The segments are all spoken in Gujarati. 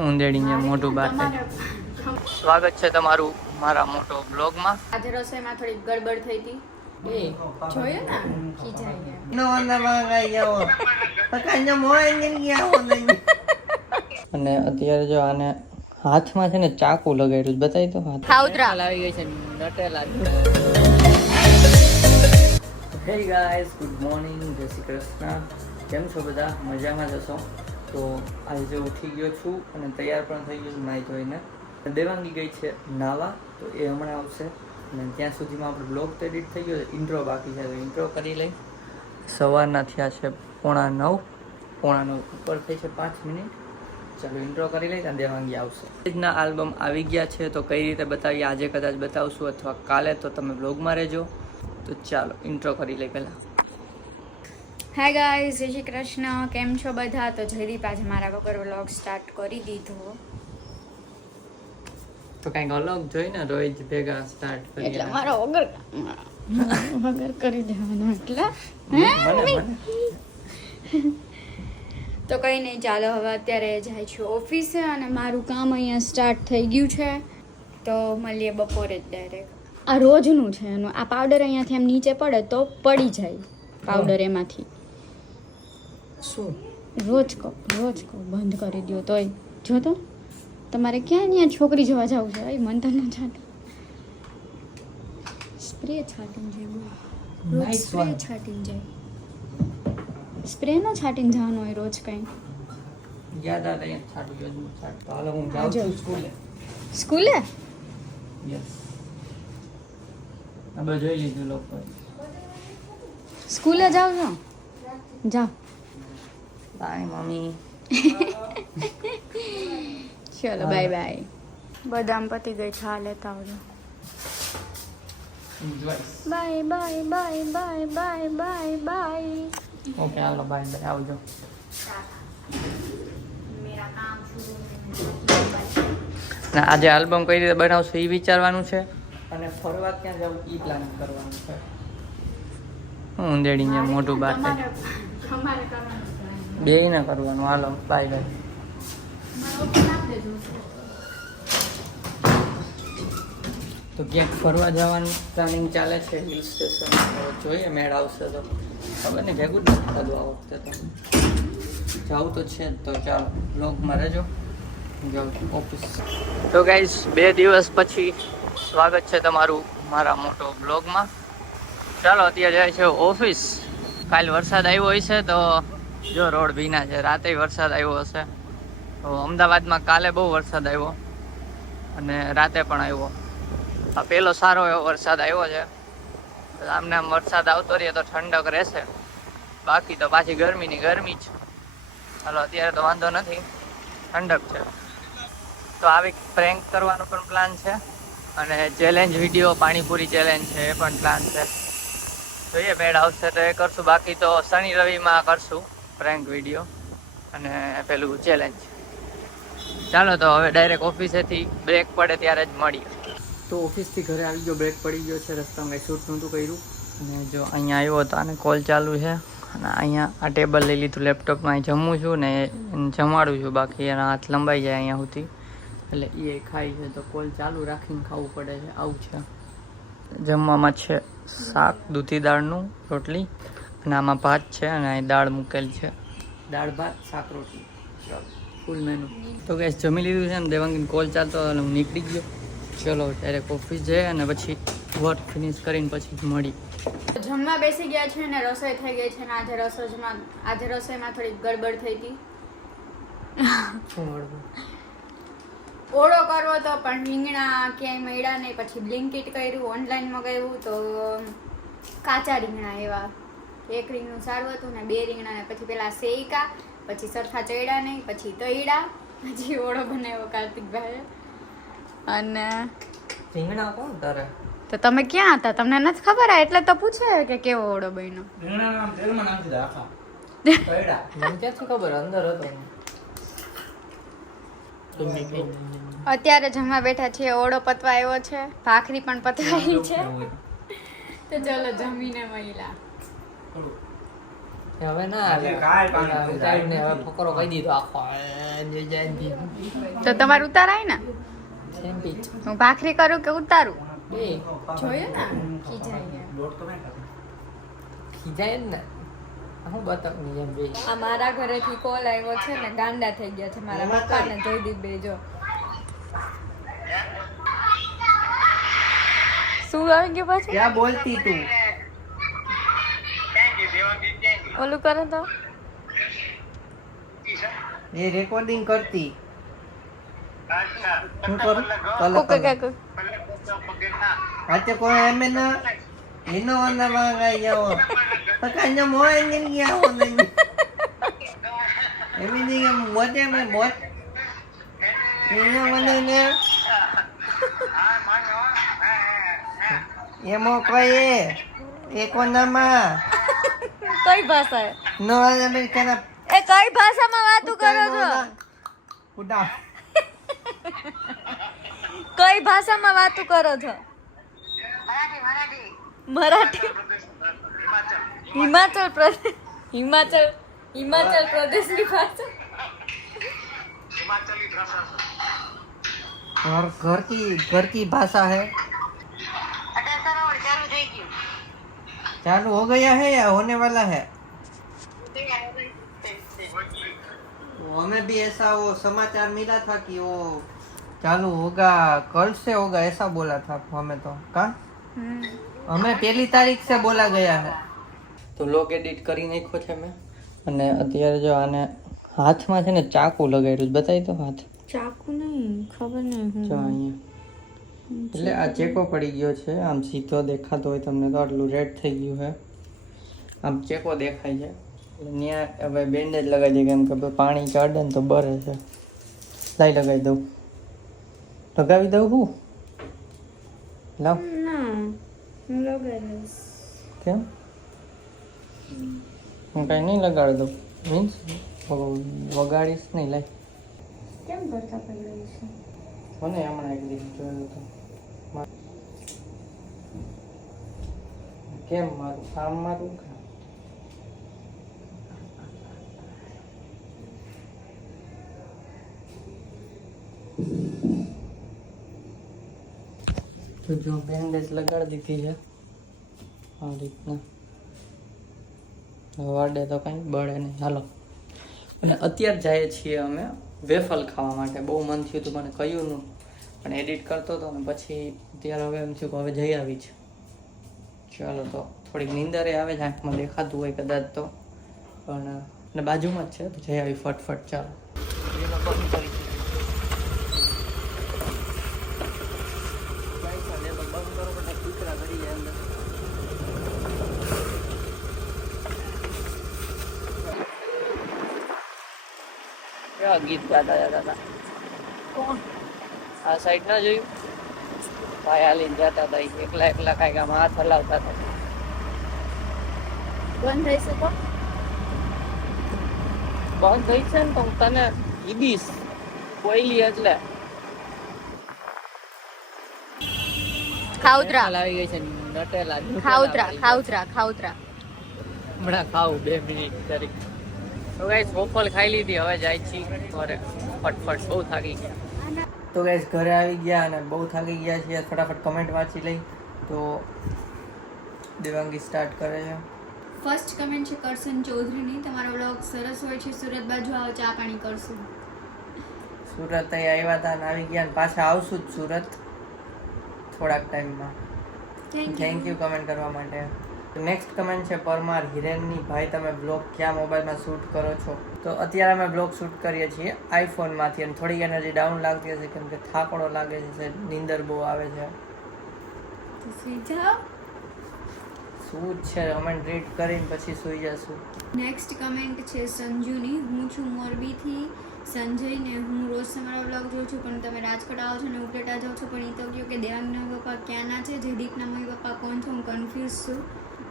ઊંધેડી મોટું બાર સ્વાગત છે તમારું મારા મોટો બ્લોગમાં. આજે રસોઈમાં થોડી ગડબડ થઈ હતી. જોયું ને ખીજાય અને અત્યારે જો આને હાથમાં છે ને ચાકુ લગાડ્યું બતાવી તો હાથ ખાઉતરા આવી ગઈ છે નટેલા. હે ગાઈસ, ગુડ મોર્નિંગ, જય શ્રી કૃષ્ણ. કેમ છો બધા? મજામાં જશો? તો આજે ઉઠી ગયો છું અને તૈયાર પણ થઈ ગયો છું નાઈ ધોઈને. દેવાંગી ગઈ છે નાવા, તો એ હમણાં આવશે અને ત્યાં સુધીમાં આપણો બ્લોગ તો એડિટ થઈ ગયો છે. ઇન્ટ્રો બાકી છે, તો ઇન્ટ્રો કરી લઈ. સવારના થયા છે 8:45 ઉપર થઈ છે 5 મિનિટ. ચાલો ઇન્ટ્રો કરી લઈ અને દેવાંગી આવશે. આજના આલ્બમ આવી ગયા છે, તો કઈ રીતે બતાવીએ આજે કદાચ બતાવશું અથવા કાલે, તો તમે બ્લોગમાં રહેજો. તો ચાલો ઇન્ટ્રો કરી લઈ પહેલાં. હાય ગાઈઝ, જય શ્રી કૃષ્ણ. કેમ છો બધા? તો જયદીપ આજે મારા વગર વ્લોગ સ્ટાર્ટ કરી દીધો. તો કંઈક અલગ જોઈને રોજ ભેગા સ્ટાર્ટ કરીએ. એટલે મારો વગર કરી દેવાનો એટલે તો કંઈ નહીં, ચાલો હવે અત્યારે જાય છું ઓફિસે અને મારું કામ અહીંયા સ્ટાર્ટ થઈ ગયું છે. તો મળીએ બપોરે જ ડાયરેક્ટ. આ રોજનું છે એનું. આ પાવડર અહીંયાથી એમ નીચે પડે તો પડી જાય પાવડર એમાંથી. શું રોજ કહો બંધ કરી દો. તોય જો તો તમારે ક્યાં અહીંયા છોકરી જોવા જવું છે? મન તો ન છાંટ સ્પ્રે છાંટીને જાય. રોજ સ્પ્રે છાંટીને જાય. સ્પ્રે નો છાંટીને જવાનું હોય રોજ કંઈ. યાદ આવે છાટું જો છાટ. હાલો હું જાઉં છું સ્કૂલે. યસ, હવે જોઈ લીધું લોકો. સ્કૂલે જાઓ છો? જાઓ. બાય મમ્મી. ચલો બાય બાય. બદામ પતી ગઈ છે, લેતા આવજો. Bye bye bye bye bye bye bye. Okay હાલો બાય બાય, આવજો. ના, આજે આલ્બમ કઈ રીતે બનાવશું એ વિચારવાનું છે અને ફરવા ક્યાં જવું એ પ્લાન કરવાનું છે. ઊંધેડી મોટું બાર બે ના કરવાનું. હાલો બાય બાય. તો ક્યાંક ફરવા જવાનું પ્લાનિંગ ચાલે છે, હિલ સ્ટેશન. જોઈએ મેળ આવશે તો. ખબર ને ભેગું જ નથી થતું આ વખતે. તો જવું તો છે જ. તો ચાલો બ્લોગમાં રહેજો. જાઉં છું ઓફિસ. તો ગાઈસ, 2 દિવસ પછી સ્વાગત છે તમારું મારા મોટો બ્લોગમાં. ચાલો અત્યારે જાય છે ઓફિસ. કાલ વરસાદ આવ્યો હોય છે તો જો રોડ ભીના છે. રાતે વરસાદ આવ્યો હશે. તો અમદાવાદમાં કાલે બહુ વરસાદ આવ્યો અને રાતે પણ આવ્યો. આ પહેલો સારો એવો વરસાદ આવ્યો છે. આમને આમ વરસાદ આવતો રહે તો ઠંડક રહેશે, બાકી તો પાછી ગરમીની ગરમી જ. ચાલો અત્યારે તો વાંધો નથી, ઠંડક છે. તો આવી પ્રેન્ક કરવાનો પણ પ્લાન છે અને ચેલેન્જ વિડીયો પાણીપુરી ચેલેન્જ છે એ પણ પ્લાન છે. જોઈએ મેળ આવશે તો એ કરશું, બાકી તો શનિ રવિમાં કરશું પ્રેન્ક વિડીયો અને પેલું ચેલેન્જ. ચાલો તો હવે ડાયરેક્ટ ઓફિસેથી બ્રેક પડે ત્યારે જ મળીએ. તો ઓફિસથી ઘરે આવી ગયો, બ્રેક પડી ગયો છે. રસ્તામાં કંઈ શૂટ નહોતું કર્યું અને જો અહીંયા આવ્યો હતો અને કોલ ચાલુ છે અને અહીંયા આ ટેબલ લઈ લીધું લેપટોપમાં. અહીં જમું છું ને એને જમાડું છું, બાકી એના હાથ લંબાઈ જાય અહીંયા સુધી, એટલે એ ખાય છે. તો કોલ ચાલુ રાખીને ખાવું પડે છે. આવું છે. જમવામાં છે શાક, દૂધી દાળનું, રોટલી અને આમાં ભાત છે અને અહીં દાળ મૂકેલ છે. દાળ ભાત શાક રોટલી, ફૂલ મેનુ. તો ગેસ જમી લીધું છે ને દેવાંગીને કોલ ચાલતો અને હું નીકળી ગયો. ચલો ડાયરેક્ટ ઓફિસ જઈએ અને પછી વર્ક ફિનિશ કરીને પછી મળી. જમવા બેસી ગયા છે ને રસોઈ થઈ ગઈ છે ને આજે રસોઈમાં થોડી ગડબડ થઈ હતી. ઓળો કરવો તો પણ રીંગણા ક્યાંય મળ્યા નહીં. પછી બ્લિંકિટ કર્યું, ઓનલાઈન મગાવ્યું તો કાચા રીંગણા એવા. એક રીંગણું સારું હતું ને 2 રીંગણા. પછી પેલા શેકા, પછી સરખા ચડ્યા નહીં, પછી તળ્યા, પછી ઓળો બનાવ્યો કાર્તિકભાઈ. અને રીંગણા કોણ તારે? તો તમે ક્યાં હતા? તમને નથી ખબર? એટલે તો પૂછે કે કેવો ઓળો બન્યો. રીંગણા નામ તેલમાં નાખી દે આખા. તળ્યા. મને ક્યાંથી ખબર? અંદર હતો. અત્યારે જમવા બેઠા છીએ. ઓળો પતવા આવ્યો છે, ભાખરી પણ પતવાઈ છે. તો ચલો જમીને મળ્યા. હવે ના હાલે. ઉતારીને હવે ફકરો કહી દીધો આખો તો તમારે ઉતારાય ને સેમ પીચ હું ભાખરી કરું કે ઉતારું બે જોયું ને ખીજાય ખીજાય જ ને હું બતાવું એમ બે આ મારા ઘરેથી કોલ આવ્યો છે ને ગાંડા થઈ ગયા છે મારા પપ્પા ને જયદીપ બે જો શું આવી ગયું પાછું ક્યાં બોલતી તું ઓલું કરે તો એ રેકોર્ડિંગ કરતી શું કરું ઓકે કાકુ આજે કોઈ એમ ના એનો અંદર વાંગાઈ જાવ પકાઈને મોય નહીં ગયા નહીં એમ નહીં મોજે મે મોજ એનો મને ને એમો કોઈ એ કોનામાં કઈ ભાષા નો અમેરિકાના એ કઈ ભાષામાં વાતો કરો છો ઉડા કઈ ભાષામાં વાતો કરો છો મરાઠી હિમાચલ પ્રદેશ હિમાચલ પ્રદેશની ભાષા और घर की भाषा है चालू हो गया है या होने वाला है वो हमें भी ऐसा वो समाचार मिला था कि वो चालू होगा कल से होगा ऐसा बोला था हमें तो कहाँ हमें पहली तारीख से बोला गया है तो लोग एडिट કરી નાખ્યો છે મેં અને અત્યારે જો આને હાથમાં છે ને ચાકુ લગાડ્યું છે બતાવી તો હાથ ચાકુ નહીં ખબર નહીં જો અહીંયા એટલે આ ચેકો પડી ગયો છે આમ સીધો દેખાતો હોય તમને તો આટલું રેડ થઈ ગયું છે આમ ચેકો દેખાય છે એટલે ત્યાં હવે બેન્ડેજ લગાવી દે કેમ કે પાણી ચડે ને તો બરે છે લાઈ લગાવી દઉં લગાવી દઉં હું લાવ ના હું લગાડીશ કેમ હું કઈ નહીં લગાડી દઉં મીન્સ વગાડીશ નહીં લાઈ કેમ કરતા પડી છે મને હમણાં એક દિવસ જોયું હતું કેમ મારું કામ મારું તો જો બેન્ડેજ લગાડી દીધી છે આ રીતના વાડે તો કઈ બળે નહીં હાલો અને અત્યારે જઈએ છીએ અમે વેફલ ખાવા માટે બહુ મન થયું હતું મને કહ્યું નું પણ એડિટ કરતો હતો ને પછી અત્યારે હવે એમ થયું કે હવે જઈ આવી છે ચાલો તો થોડીક નીંદરે આવે છે આંખમાં દેખાતું હોય કદાચ તો પણ અને બાજુમાં જ છે તો જઈ આવી ફટફટ ચાલો ગીત ગાતા હતા કોણ આ સાઈડ ના જોયું ભાઈ હાલીને જતા હતા એકલા એકલા કાંઈક આમ હાથ હલાવતા હતા બંધ થઈ શકો બંધ થઈ છે ને તો હું તને ઈદીશ કોઈલી એટલે ખાઉતરા આવી ગઈ છે નટેલા ખાઉતરા હમણાં ખાવું 2 મિનિટ તરીકે તો ગાઈસ વોફલ ખાઈ લીધી હવે જાય છીએ ઘરે ફટફટ બહુ થાકી ગયા તો ગાઈસ ઘરે આવી ગયા અને બહુ થાકી ગયા છીએ ફટાફટ કમેન્ટ વાંચી લઈ તો દેવાંગી સ્ટાર્ટ કરે છે ફર્સ્ટ કમેન્ટ છે કરશન ચૌધરીની તમારો વ્લોગ સરસ હોય છે સુરત બાજુ આવો ચા પાણી કરશું સુરત અહીં આવ્યા હતા અને આવી ગયા અને પાછા આવશું જ સુરત થોડાક ટાઈમમાં થેન્ક યુ કમેન્ટ કરવા માટે નેક્સ્ટ કમેન્ટ છે પરમાર હિરેનની ભાઈ તમે બ્લોગ ક્યાં મોબાઈલમાં શૂટ કરો છો તો અત્યારે અમે બ્લોગ શૂટ કરીએ છીએ આઈફોનમાંથી અને થોડી એનર્જી ડાઉન લાગતી હશે કેમ કે થાકડો લાગે છે નીંદર બહુ આવે છે શું છે કમેન્ટ રીડ કરીને પછી સૂઈ જશું નેક્સ્ટ કમેન્ટ છે સંજુની હું છું મોરબીથી સંજય ને હું રોજ તમારો વ્લોગ જોઉં છું પણ તમે રાજકોટ આવો છો ને ઉપલેટા જાઓ છો પણ એ તો કહ્યું કે દેવાંગના પપ્પા ક્યાંના છે જયદીપના મમ્મી પપ્પા કોણ છો હું કન્ફ્યુઝ છું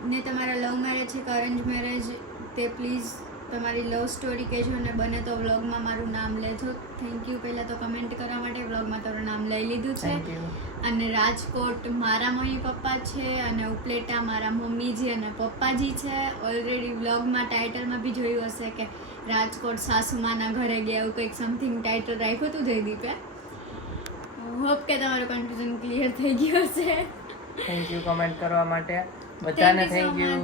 ને તમારા લવ મેરેજ છે કે અરેન્જ મેરેજ તે પ્લીઝ તમારી લવ સ્ટોરી કહેજો અને બને તો વ્લોગમાં મારું નામ લેજો. થેન્ક યુ પહેલાં તો કમેન્ટ કરવા માટે. વ્લોગમાં તમારું નામ લઈ લીધું છે. Thank you. અને રાજકોટ મારા મમ્મી પપ્પા છે અને ઉપલેટા મારા મમ્મીજી અને પપ્પાજી છે. ઓલરેડી વ્લોગમાં ટાઇટલમાં બી જોયું હશે કે રાજકોટ સાસુમાના ઘરે ગયા એવું કંઈક સમથિંગ ટાઇટલ રાખ્યું હતું જયદીપે. હોપ કે તમારું કન્ફ્યુઝન ક્લિયર થઈ ગયું હશે. થેન્ક યુ કમેન્ટ કરવા માટે બધાને. Thank you.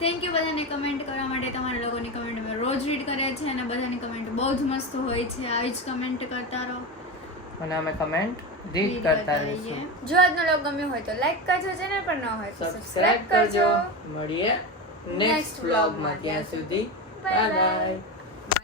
થેન્ક યુ બધાને કમેન્ટ કરવા માટે. તમારા લોકોની કમેન્ટ અમે રોજ રીડ કરીએ છીએ અને બધાની કમેન્ટ બહુ જ મસ્ત હોય છે. આવી જ કમેન્ટ કરતા રહો અને અમે કમેન્ટ રીડ કરતા રહીશું. જો આજનો લોગ ગમ્યો હોય તો લાઈક કરજો, ચેનલ પર ન હોય તો સબસ્ક્રાઇબ કરજો. મળીએ નેક્સ્ટ વ્લોગમાં. ત્યાં સુધી બાય બાય.